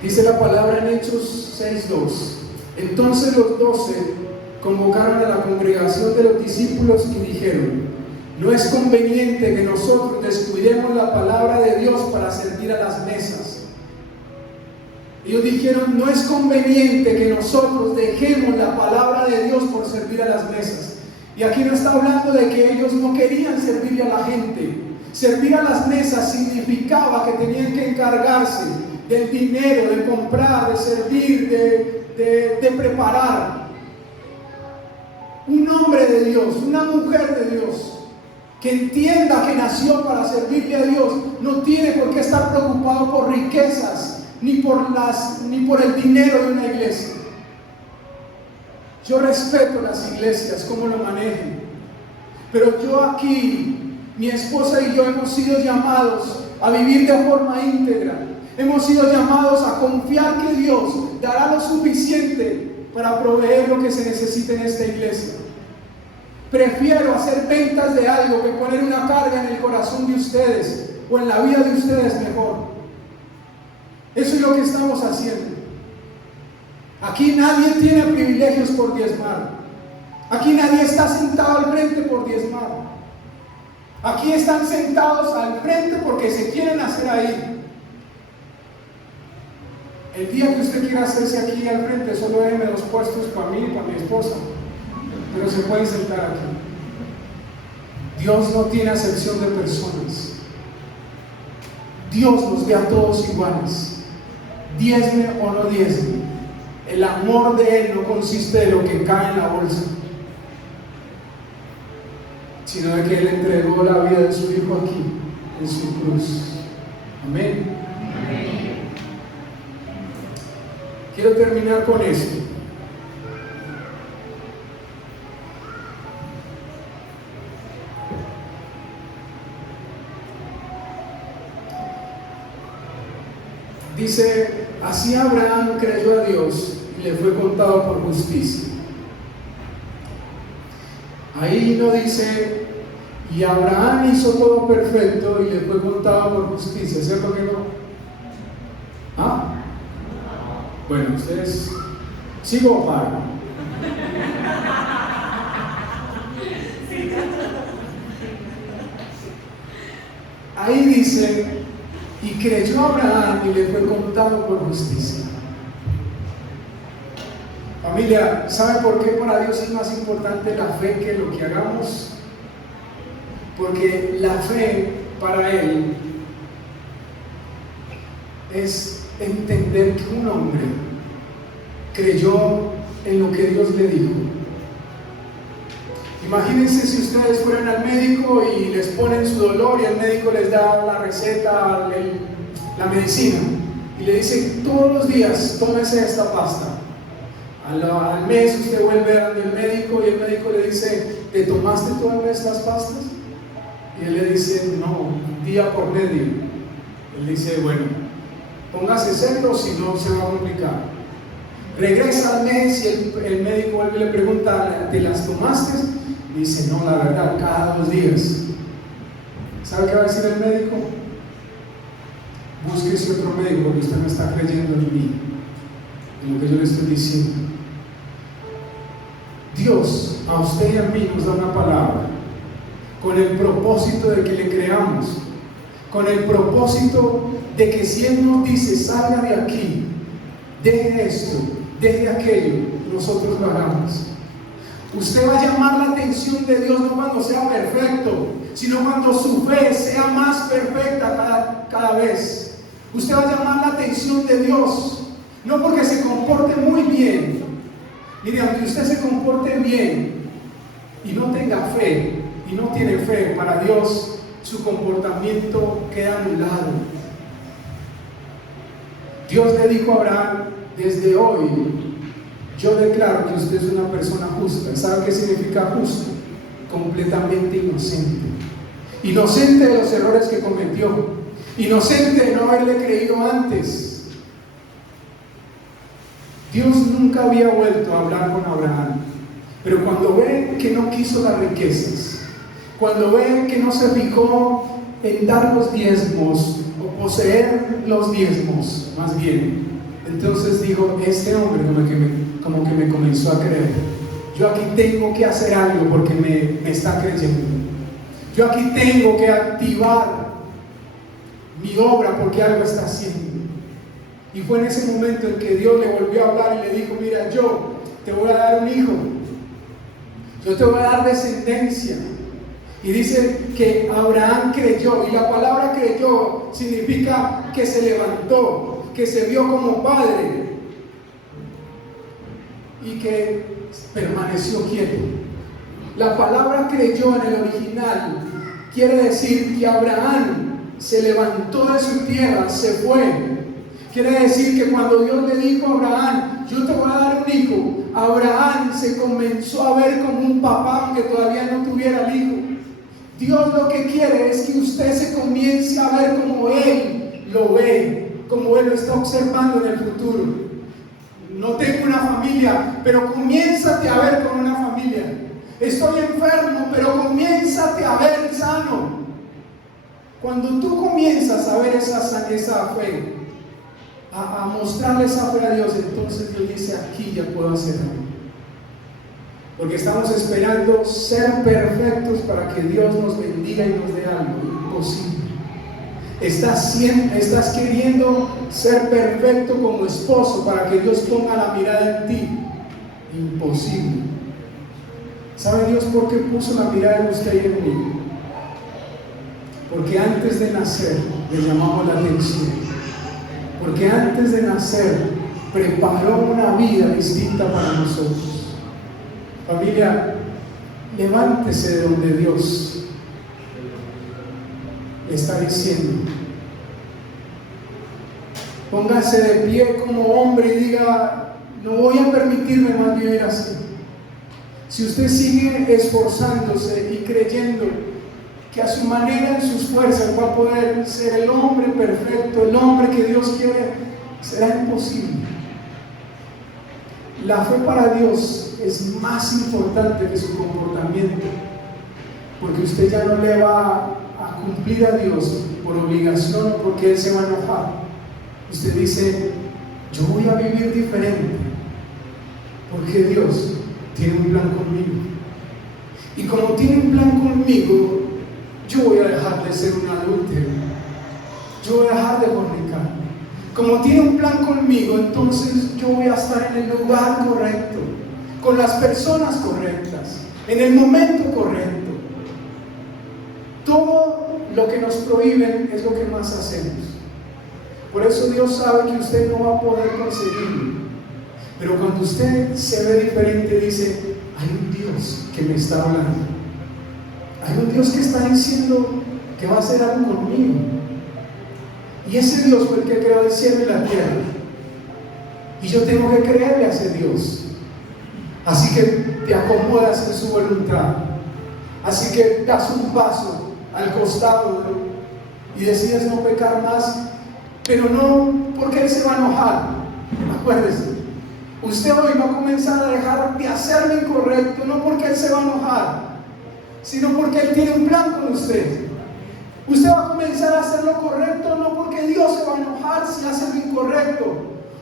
Dice la palabra en Hechos 6:2. Entonces los 12 convocaron a la congregación de los discípulos y dijeron: no es conveniente que nosotros descuidemos la palabra de Dios para servir a las mesas. Ellos dijeron: no es conveniente que nosotros dejemos la palabra de Dios por servir a las mesas. Y aquí no está hablando de que ellos no querían servirle a la gente. Servir a las mesas significaba que tenían que encargarse del dinero, de comprar, de servir, de preparar. Un hombre de Dios, una mujer de Dios, que entienda que nació para servirle a Dios, no tiene por qué estar preocupado por riquezas, ni por el dinero de una iglesia. Yo respeto las iglesias, cómo lo manejan, pero yo aquí, mi esposa y yo hemos sido llamados a vivir de forma íntegra. Hemos sido llamados a confiar que Dios dará lo suficiente para proveer lo que se necesite en esta iglesia. Prefiero hacer ventas de algo que poner una carga en el corazón de ustedes o en la vida de ustedes mejor. Eso es lo que estamos haciendo. Aquí nadie tiene privilegios por diezmar. Aquí nadie está sentado al frente por diezmar. Aquí están sentados al frente porque se quieren hacer ahí. El día que usted quiera hacerse aquí al frente, solo déjeme 2 puestos para mí y para mi esposa. Pero se pueden sentar aquí. Dios no tiene acepción de personas. Dios nos ve a todos iguales. Diezme o no diezme. El amor de Él no consiste de lo que cae en la bolsa, sino de que Él entregó la vida de su Hijo aquí, en su cruz. Amén. Quiero terminar con esto. Dice: así Abraham creyó a Dios y le fue contado por justicia. Ahí no dice: y Abraham hizo todo perfecto y le fue contado por justicia, ¿cierto que no? ¿Ah? Bueno, ustedes, ¿sigo o paro? Ahí dice: y creyó Abraham y le fue contado por justicia. Familia, ¿sabe por qué para Dios es más importante la fe que lo que hagamos? Porque la fe para Él es entender que un hombre creyó en lo que Dios le dijo. Imagínense si ustedes fueran al médico y les ponen su dolor y el médico les da la receta, la medicina, y le dice todos los días tómese esta pasta. Al mes usted vuelve al médico y el médico le dice, ¿te tomaste todas estas pastas? Y él le dice, no, día por medio. Él dice, bueno, póngase serio, si no se va a complicar. Regresa al mes y el médico vuelve y le pregunta, ¿te las tomaste? Dice, no, la verdad, cada 2 días. ¿Sabe qué va a decir el médico? Búsquese otro médico porque usted no está creyendo en mí, en lo que yo le estoy diciendo. Dios a usted y a mí nos da una palabra con el propósito de que le creamos, con el propósito de que si Él nos dice salga de aquí, deje esto, deje aquello, nosotros lo hagamos. Usted va a llamar la atención de Dios no cuando sea perfecto, sino cuando su fe sea más perfecta cada vez. Usted va a llamar la atención de Dios no porque se comporte muy bien. Mire, aunque usted se comporte bien y no tenga fe y no tiene fe, para Dios su comportamiento queda anulado. Dios le dijo a Abraham, desde hoy yo declaro que usted es una persona justa. ¿Sabe qué significa justo? Completamente inocente. Inocente de los errores que cometió, inocente de no haberle creído antes. Dios nunca había vuelto a hablar con Abraham, pero cuando ve que no quiso las riquezas, cuando ve que no se fijó en dar los diezmos o poseer los diezmos, más bien, entonces dijo, este hombre como que me comenzó a creer. Yo aquí tengo que hacer algo porque me está creyendo. Yo aquí tengo que activar mi obra porque algo está haciendo. Y fue en ese momento en que Dios le volvió a hablar y le dijo, mira, yo te voy a dar un hijo, yo te voy a dar descendencia. Y dice que Abraham creyó, y la palabra creyó significa que se levantó, que se vio como padre y que permaneció quieto. La palabra creyó en el original quiere decir que Abraham se levantó de su tierra, se fue. Quiere decir que cuando Dios le dijo a Abraham, yo te voy a dar un hijo, Abraham se comenzó a ver como un papá aunque todavía no tuviera el hijo. Dios lo que quiere es que usted se comience a ver como Él lo ve, como Él lo está observando en el futuro. No tengo una familia, pero comiénzate a ver con una familia. Estoy enfermo, pero comiénzate a ver sano. Cuando tú comienzas a ver esa fe, a mostrarle esa fe a Dios, entonces Dios dice, aquí ya puedo hacer algo. Porque estamos esperando ser perfectos para que Dios nos bendiga y nos dé algo. Imposible. Estás queriendo ser perfecto como esposo para que Dios ponga la mirada en ti. Imposible. ¿Sabe Dios por qué puso la mirada en usted y en mí? Porque antes de nacer le llamamos la atención. Porque antes de nacer preparó una vida distinta para nosotros. Familia, levántese de donde Dios le está diciendo. Póngase de pie como hombre y diga, no voy a permitirme más vivir así. Si usted sigue esforzándose y creyendo que a su manera, en sus fuerzas, va a poder ser el hombre perfecto, el hombre que Dios quiere, será imposible. La fe para Dios es más importante que su comportamiento, porque usted ya no le va a cumplir a Dios por obligación, porque Él se va a enojar. Usted dice, yo voy a vivir diferente, porque Dios tiene un plan conmigo. Y como tiene un plan conmigo, yo voy a dejar de ser un adúltero, yo voy a dejar de fornicar. Como tiene un plan conmigo, entonces yo voy a estar en el lugar correcto, con las personas correctas, en el momento correcto. Todo lo que nos prohíben es lo que más hacemos. Por eso Dios sabe que usted no va a poder conseguirlo. Pero cuando usted se ve diferente, dice, hay un Dios que me está hablando. Hay un Dios que está diciendo que va a hacer algo conmigo. Y ese Dios fue el que creó el cielo y la tierra. Y yo tengo que creerle a ese Dios. Así que te acomodas en su voluntad. Así que das un paso al costado y decides no pecar más, pero no porque Él se va a enojar. Acuérdese, usted hoy va a comenzar a dejar de hacer lo incorrecto, no porque Él se va a enojar, sino porque Él tiene un plan con usted. Usted va a comenzar a hacer lo correcto, no porque Dios se va a enojar si hace lo incorrecto.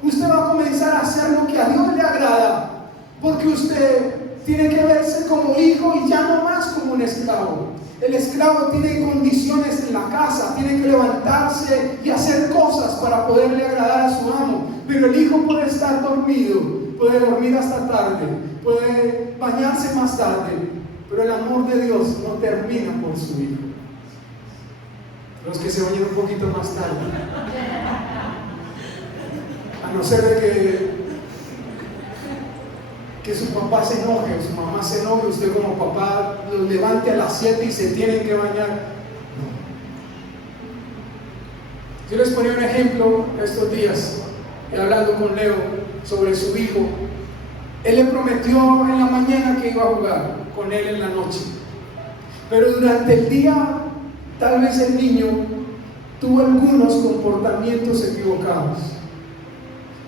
Usted va a comenzar a hacer lo que a Dios le agrada, porque usted tiene que verse como hijo y ya no más como un esclavo. El esclavo tiene condiciones en la casa, tiene que levantarse y hacer cosas para poderle agradar a su amo. Pero el hijo puede estar dormido, puede dormir hasta tarde, puede bañarse más tarde, pero el amor de Dios no termina por su hijo. Los que se bañan un poquito más tarde, a no ser de que su papá se enoje, o su mamá se enoje, usted como papá los levante a las 7 y se tienen que bañar. No. Yo les ponía un ejemplo estos días, hablando con Leo sobre su hijo. Él le prometió en la mañana que iba a jugar con él en la noche, pero durante el día tal vez el niño tuvo algunos comportamientos equivocados.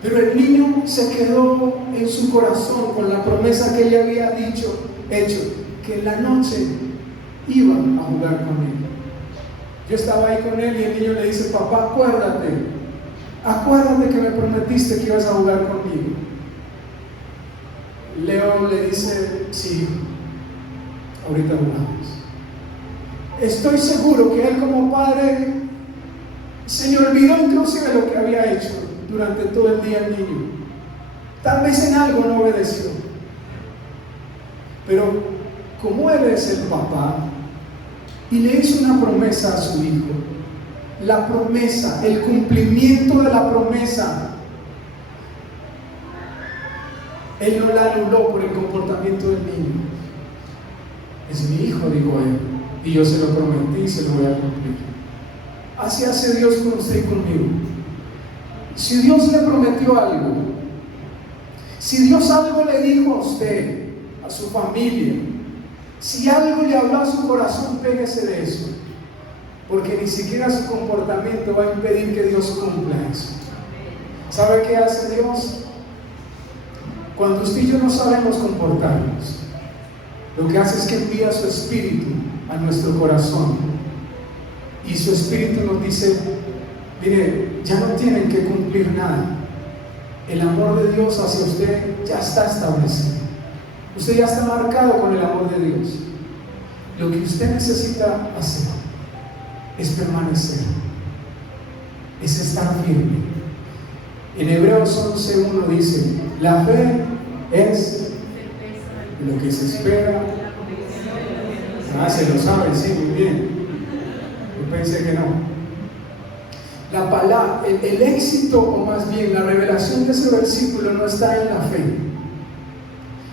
Pero el niño se quedó en su corazón con la promesa que él le había hecho, que en la noche iban a jugar con él. Yo estaba ahí con él y el niño le dice: papá, acuérdate que me prometiste que ibas a jugar conmigo. Leo le dice: sí, ahorita jugamos. Estoy seguro que él como padre se le olvidó inclusive lo que había hecho durante todo el día el niño. Tal vez en algo no obedeció, pero como él es el papá y le hizo una promesa a su hijo, la promesa, el cumplimiento de la promesa, él no la anuló por el comportamiento del niño. Es mi hijo, dijo él, y yo se lo prometí y se lo voy a cumplir. Así hace Dios con usted y conmigo. Si Dios le prometió algo, si Dios algo le dijo a usted, a su familia, si algo le habló a su corazón, péguese de eso, porque ni siquiera su comportamiento va a impedir que Dios cumpla eso. ¿Sabe qué hace Dios? Cuando usted y yo no sabemos comportarnos, lo que hace es que envía su espíritu a nuestro corazón, y su espíritu nos dice: mire, ya no tienen que cumplir nada. El amor de Dios hacia usted ya está establecido. Usted ya está marcado con el amor de Dios. Lo que usted necesita hacer es permanecer, es estar firme. En Hebreos 11:1 dice: la fe es lo que se espera. Se lo sabe, sí, muy bien. Yo pensé que no. La palabra, el éxito, o más bien la revelación de ese versículo, no está en la fe,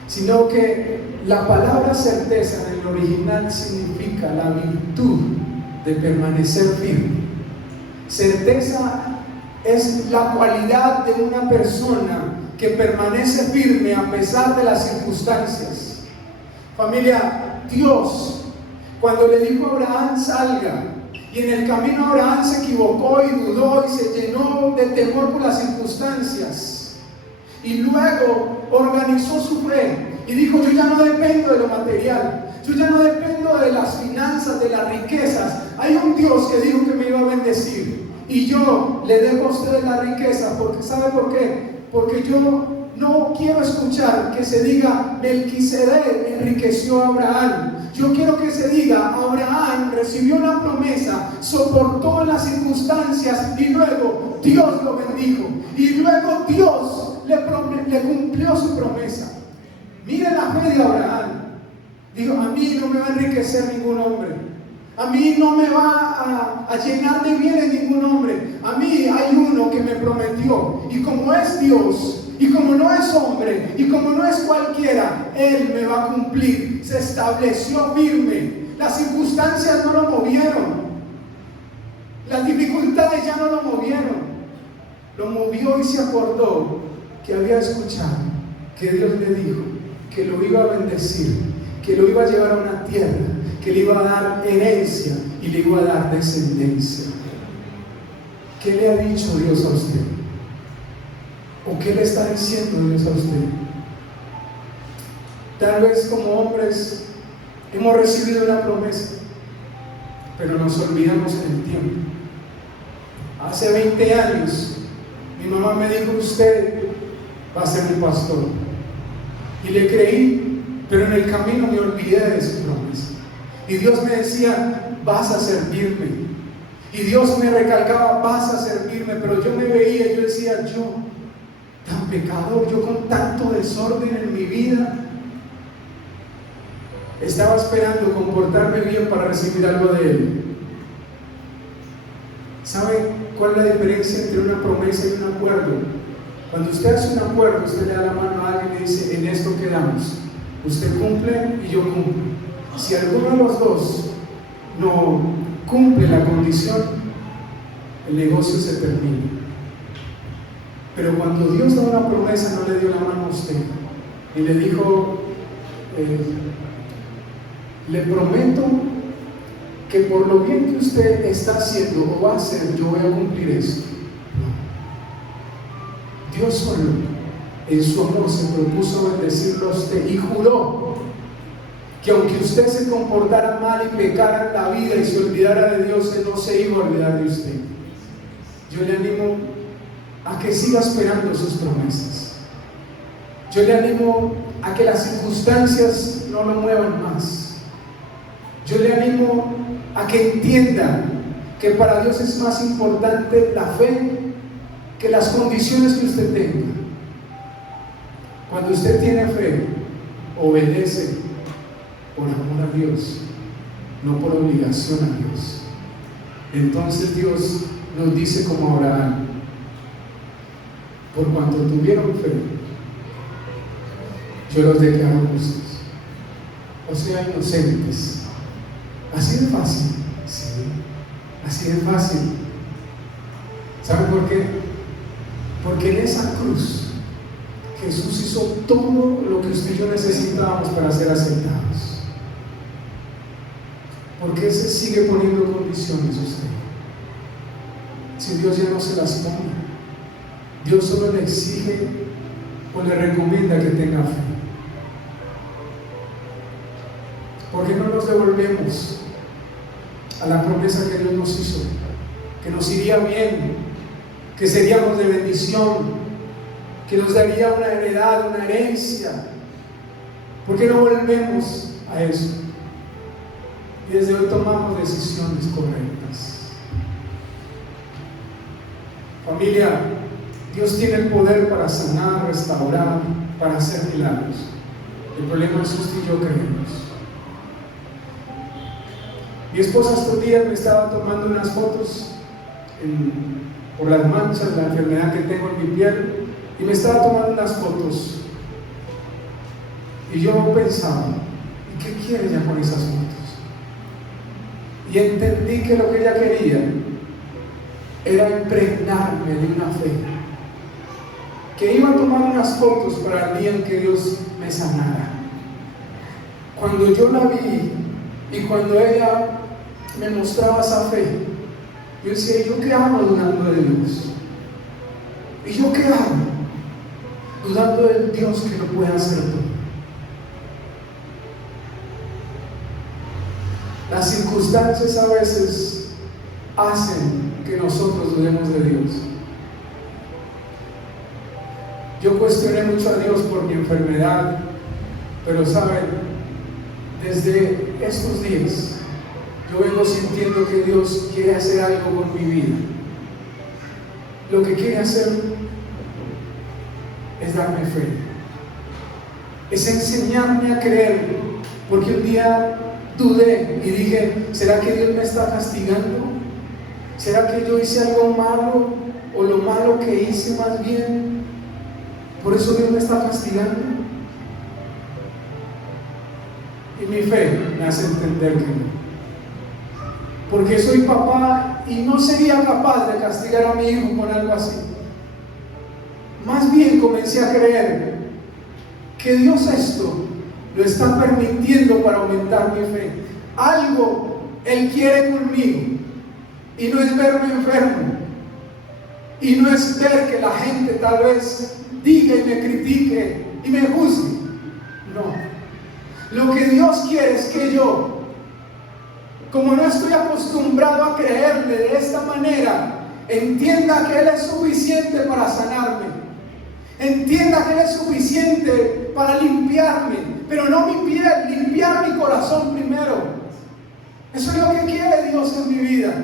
sino que la palabra certeza en el original significa la virtud de permanecer firme. Certeza es la cualidad de una persona que permanece firme a pesar de las circunstancias. Familia, Dios, cuando le dijo a Abraham: salga, y en el camino Abraham se equivocó y dudó y se llenó de temor por las circunstancias, y luego organizó su fe y dijo: yo ya no dependo de lo material, yo ya no dependo de las finanzas, de las riquezas. Hay un Dios que dijo que me iba a bendecir, y yo le dejo a ustedes la riqueza, porque ¿sabe por qué? Porque yo no quiero escuchar que se diga: Melquisedec enriqueció a Abraham. Yo quiero que se diga: Abraham recibió una promesa, soportó las circunstancias y luego Dios lo bendijo, y luego Dios le cumplió su promesa. Mire la fe de Abraham. Dijo: a mí no me va a enriquecer ningún hombre, A mí no me va a llenar de bienes ningún hombre. A mí hay uno que me prometió. Y como es Dios, y como no es hombre, y como no es cualquiera, Él me va a cumplir. Se estableció firme. Las circunstancias no lo movieron. Las dificultades ya no lo movieron. Lo movió y se acordó que había escuchado que Dios le dijo que lo iba a bendecir, que lo iba a llevar a una tierra, que le iba a dar herencia y le iba a dar descendencia. ¿Qué le ha dicho Dios a usted? ¿O qué le está diciendo Dios a usted? Tal vez como hombres hemos recibido una promesa, pero nos olvidamos en el tiempo. Hace 20 años mi mamá me dijo: usted va a ser mi pastor. Y le creí, pero en el camino me olvidé de su promesa. Y Dios me decía: vas a servirme. Y Dios me recalcaba: vas a servirme. Pero yo me veía, yo decía: yo, tan pecador, yo con tanto desorden en mi vida, estaba esperando comportarme bien para recibir algo de Él. ¿Sabe cuál es la diferencia entre una promesa y un acuerdo? Cuando usted hace un acuerdo, usted le da la mano a alguien y le dice: en esto quedamos. Usted cumple y yo cumplo. Si alguno de los dos no cumple la condición, el negocio se termina. Pero cuando Dios da una promesa, no le dio la mano a usted y le dijo: le prometo que por lo bien que usted está haciendo o va a hacer, yo voy a cumplir esto. No. Dios solo en su amor se propuso bendecirlo a usted y juró que aunque usted se comportara mal y pecara en la vida y se olvidara de Dios, Él no se iba a olvidar de usted. Yo le animo a que siga esperando sus promesas. Yo le animo a que las circunstancias no lo muevan más. Yo le animo a que entienda que para Dios es más importante la fe que las condiciones que usted tenga. Cuando usted tiene fe, obedece por amor a Dios, no por obligación a Dios. Entonces Dios nos dice como Abraham: por cuanto tuvieron fe, yo los declaro justos, o sea, inocentes. Así de fácil, sí, así de fácil. ¿Saben por qué? Porque en esa cruz Jesús hizo todo lo que usted y yo necesitábamos para ser aceptados. ¿Por qué se sigue poniendo condiciones usted? Si Dios ya no se las pone. Dios solo le exige o le recomienda que tenga fe. ¿Por qué no nos devolvemos a la promesa que Dios nos hizo? Que nos iría bien, que seríamos de bendición, que nos daría una heredad, una herencia. ¿Por qué no volvemos a eso? Y desde hoy tomamos decisiones correctas. Familia, Dios tiene el poder para sanar, restaurar, para hacer milagros. El problema es que usted y yo creemos. Mi esposa estos días me estaba tomando unas fotos por las manchas, la enfermedad que tengo en mi piel, y me estaba tomando unas fotos. Y yo pensaba: ¿y qué quiere ella con esas fotos? Y entendí que lo que ella quería era impregnarme de una fe, que iba a tomar unas fotos para el día en que Dios me sanara. Cuando yo la vi y cuando ella me mostraba esa fe, yo decía: ¿yo qué hago dudando de Dios? ¿Y yo qué hago dudando del Dios que lo puede hacer todo? Las circunstancias a veces hacen que nosotros dudemos de Dios. Yo cuestioné mucho a Dios por mi enfermedad, pero saben, desde estos días yo vengo sintiendo que Dios quiere hacer algo con mi vida. Lo que quiere hacer es darme fe, es enseñarme a creer, porque un día dudé y dije, ¿será que Dios me está castigando? ¿Será que yo hice algo malo? ¿O lo malo que hice más bien? ¿Por eso Dios me está castigando? Y mi fe me hace entender que no. Porque soy papá y no sería capaz de castigar a mi hijo con algo así. Más bien comencé a creer que Dios esto lo está permitiendo para aumentar mi fe. Algo Él quiere conmigo, y no es verme enfermo, y no es ver que la gente tal vez diga y me critique y me juzgue. No, lo que Dios quiere es que yo, como no estoy acostumbrado a creerle de esta manera, entienda que Él es suficiente para sanarme, entienda que Él es suficiente para limpiarme, pero no mi piel, limpiar mi corazón primero. Eso es lo que quiere Dios en mi vida.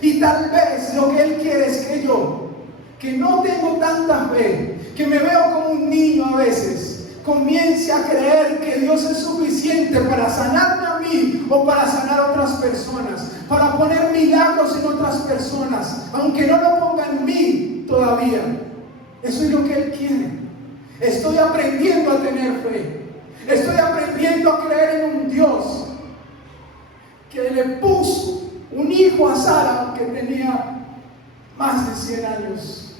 Y tal vez lo que Él quiere es que yo, que no tengo tanta fe, que me veo como un niño a veces, comience a creer que Dios es suficiente para sanarme a mí o para sanar a otras personas, para poner milagros en otras personas, aunque no lo ponga en mí todavía. Eso es lo que Él quiere. Estoy aprendiendo a tener fe. Estoy aprendiendo a creer en un Dios que le puso un hijo a Sara que tenía más de 100 años.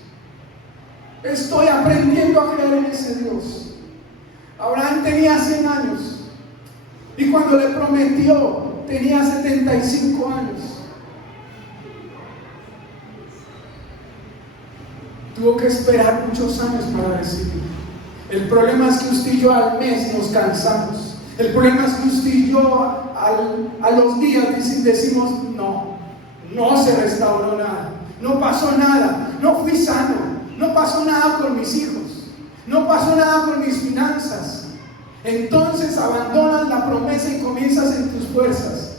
Estoy aprendiendo a creer en ese Dios. Abraham tenía 100 años y cuando le prometió tenía 75 años. Tuvo que esperar muchos años para recibir. El problema es que usted y yo al mes nos cansamos. El problema es que usted y yo a los días decimos, no se restauró nada, no pasó nada, no fui sano, no pasó nada con mis hijos, no pasó nada con mis finanzas. Entonces abandonas la promesa y comienzas en tus fuerzas.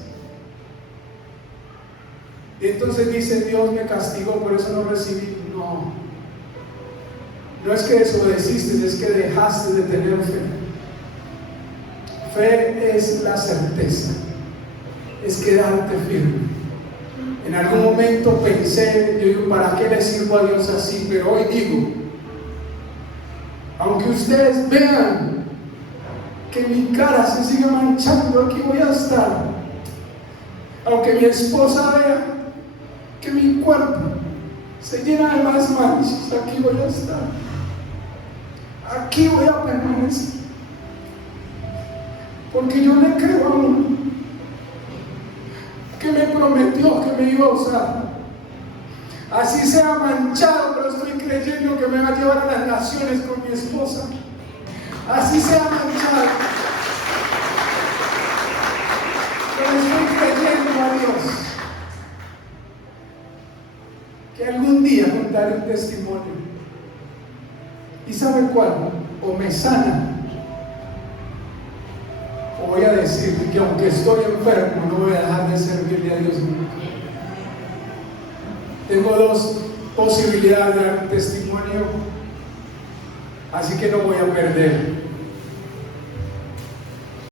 Y entonces dice, Dios me castigó, por eso no recibí. No es que desobedeciste, es que dejaste de tener fe. Fe es la certeza, es quedarte firme. En algún momento pensé, yo digo, ¿para qué le sirvo a Dios así? Pero hoy digo, aunque ustedes vean que mi cara se sigue manchando, aquí voy a estar. Aunque mi esposa vea que mi cuerpo se llena de más manchas, aquí voy a estar. Aquí voy a permanecer. Porque yo le creo a uno que me prometió que me iba a usar. Así sea manchado, pero estoy creyendo que me va a llevar a las naciones con mi esposa. Así sea manchado, pero estoy creyendo a Dios que algún día contaré un testimonio. ¿Y sabe cuál? O me sana, o voy a decir que aunque estoy enfermo, no voy a dejar de servirle a Dios nunca. Tengo dos posibilidades de dar un testimonio, así que no voy a perder.